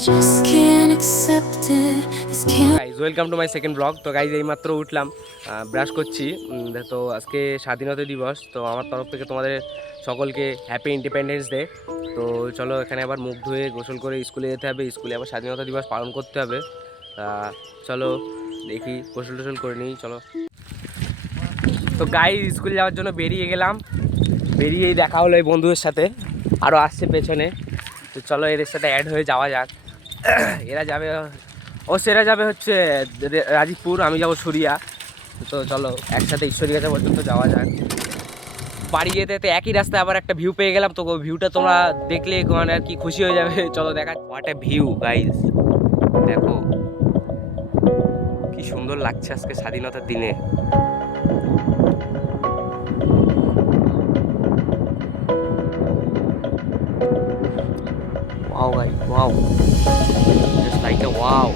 Guys welcome to my second blog. তো guys এইমাত্র উঠলাম, ব্রাশ করছি। তো আজকে স্বাধীনতা দিবস, তো আমার তরফ থেকে তোমাদের সকলকে হ্যাপি ইন্ডিপেন্ডেন্স ডে। তো চলো এখানে আবার মুখ ধুয়ে গোসল করে স্কুলে যেতে হবে, স্কুলে আবার স্বাধীনতা দিবস পালন করতে হবে। চলো দেখি গোসল টোসল করে নিই, চলো। তো গাইজ স্কুলে যাওয়ার জন্য বেরিয়ে গেলাম, বেরিয়েই দেখা হলো এই বন্ধুদের সাথে, আরও আসছে পেছনে। তো চলো এদের সাথে অ্যাড হয়ে যাওয়া যাক। এরা যাবে, সেরা যাবে হচ্ছে রাজীবপুর, আমি যাবো সুরিয়া। তো চলো একসাথে ঈশ্বরীগাছা পর্যন্ত যাওয়া যাক। বাড়ি যেতে যেতে একই রাস্তায় আবার একটা ভিউ পেয়ে গেলাম, তো ভিউটা তোমরা দেখলে মানে আর কি খুশি হয়ে যাবে। চলো দেখা, হোয়াট এ ভিউ গাইজ, দেখো কি সুন্দর লাগছে আজকে স্বাধীনতার দিনে। Wow guys, wow, just like a wow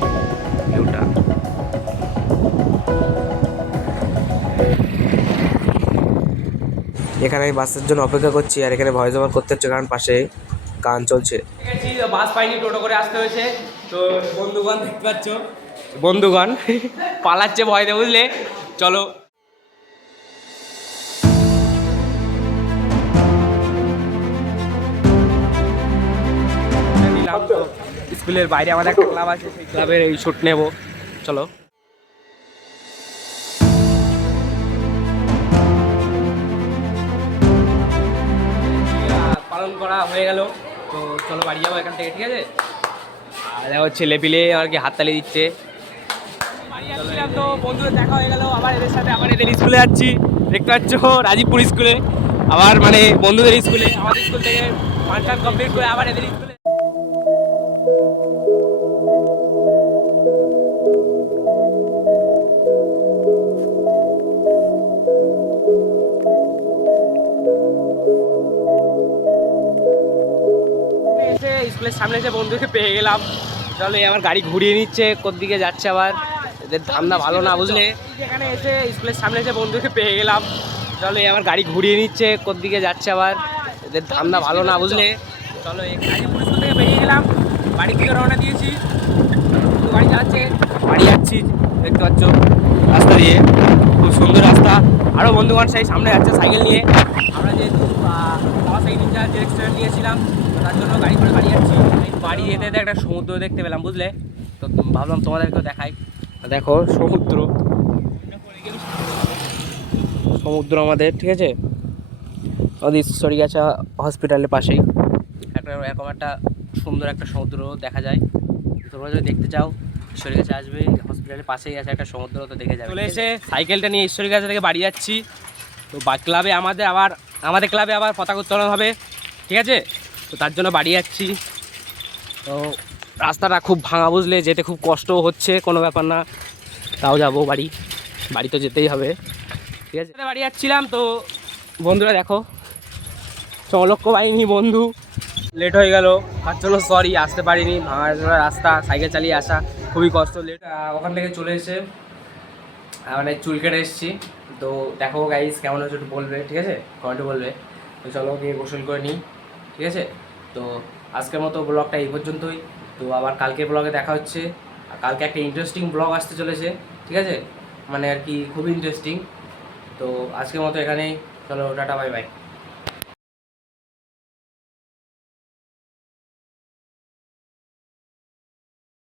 ভিউটা। এখানে আমি বাসের জন্য অপেক্ষা করছি, আর এখানে ভয়েস ওভার করতে হচ্ছে কারণ পাশে গান চলছে। বাস পাইনি, টোটো করে আসতে হয়েছে। তো বন্ধুগণ দেখতে পাচ্ছ, বন্ধুগণ পালাচ্ছে ভয়তে, বুঝলে। চলো স্কুলের বাইরে আমাদের একটা ক্লাব আছে, সেই ক্লাবের এই শুট নেব, চলো। পালন করা হয়ে গেল, তো চলো বাড়ি যাবো এখান থেকে, ঠিক আছে। আর দেখো ছেলে পিলে আর কি হাততালি দিচ্ছে। বাড়ি যাচ্ছিলাম, তো বন্ধুদের দেখা হয়ে গেল, আবার এদের সাথে আবার এদের স্কুলে যাচ্ছি, দেখতে পাচ্ছ রাজীবপুর স্কুলে, আবার মানে বন্ধুদের স্কুলে, আমাদের স্কুল থেকে ফাংশন কমপ্লিট করে আবার এদের স্কুলে। এসে স্কুলের সামনে এসে বন্ধুকে পেয়ে গেলাম, চলো আমার গাড়ি ঘুরিয়ে নিচ্ছে, কোত্থেকে যাচ্ছে আবার, এদের ধান্দা ভালো না, বুঝলে। এখানে এসে স্কুলের সামনে এসে বন্ধুকে পেয়ে গেলাম, চলো আমার গাড়ি ঘুরিয়ে নিচ্ছে, কোত্থেকে যাচ্ছে আবার, এদের ধান্দা ভালো না, বুঝলে। চলো গাজীপুর স্কুল থেকে বেরিয়ে গেলাম, বাড়ি থেকে রওনা দিয়েছি, বাড়ি যাচ্ছে, বাড়ি যাচ্ছি, দেখতে পাচ্ছ রাস্তা দিয়ে, খুব সুন্দর রাস্তা। আরও বন্ধুগণ সেই সামনে যাচ্ছে সাইকেল নিয়ে, আমরা যেহেতু সাইকেল যে রেস্টুরেন্ট নিয়েছিলাম, তার জন্য গাড়ি করে বাড়ি যাচ্ছি। বাড়ি যেতে যেতে একটা সমুদ্র দেখতে পেলাম, বুঝলে। তো ভাবলাম তোমাদেরকেও দেখাই, দেখো সমুদ্র, সমুদ্র আমাদের, ঠিক আছে, আমাদের ঈশ্বরীগাছা হসপিটালের পাশেই একটা এরকম একটা সুন্দর একটা সমুদ্র দেখা যায়। তোমরা যদি দেখতে চাও ঈশ্বরীগাছা আসবে, হসপিটালের পাশেই আছে একটা সমুদ্র, তো দেখে যাবে। চলে এসে সাইকেলটা নিয়ে ঈশ্বরীগাছা থেকে বাড়ি যাচ্ছি। তো ক্লাবে আমাদের ক্লাবে আবার পতাকা উত্তোলন হবে, ঠিক আছে, তো তার জন্য বাড়ি যাচ্ছি। তো রাস্তাটা খুব ভাঙা, বুঝলে, যেতে খুব কষ্ট হচ্ছে, কোনো ব্যাপার না, তাও যাবো বাড়ি, বাড়ি তো যেতেই হবে, ঠিক আছে। বাড়ি যাচ্ছিলাম, তো বন্ধুরা দেখো চলক্ষ বাহিনী বন্ধু, লেট হয়ে গেল, তার জন্য সরি, আসতে পারিনি, ভাঙা রাস্তা, সাইকেল চালিয়ে আসা খুবই কষ্ট, লেট। ওখান থেকে চলে এসে মানে চুল কেটে এসেছি। তো দেখো গাইস কেমন হচ্ছে একটু বলবে, ঠিক আছে, কমেন্টে বলবে। তো চলো গিয়ে গোসল করে নিই, ঠিক আছে। তো আজকের মতো ব্লগটা এই পর্যন্তই, তো আবার কালকের ব্লগে দেখা হচ্ছে। আর কালকে একটা ইন্টারেস্টিং ব্লগ আসতে চলেছে, ঠিক আছে, মানে আর কি খুবই ইন্টারেস্টিং। তো আজকের মতো এখানেই, চলো টাটা, বাই বাই।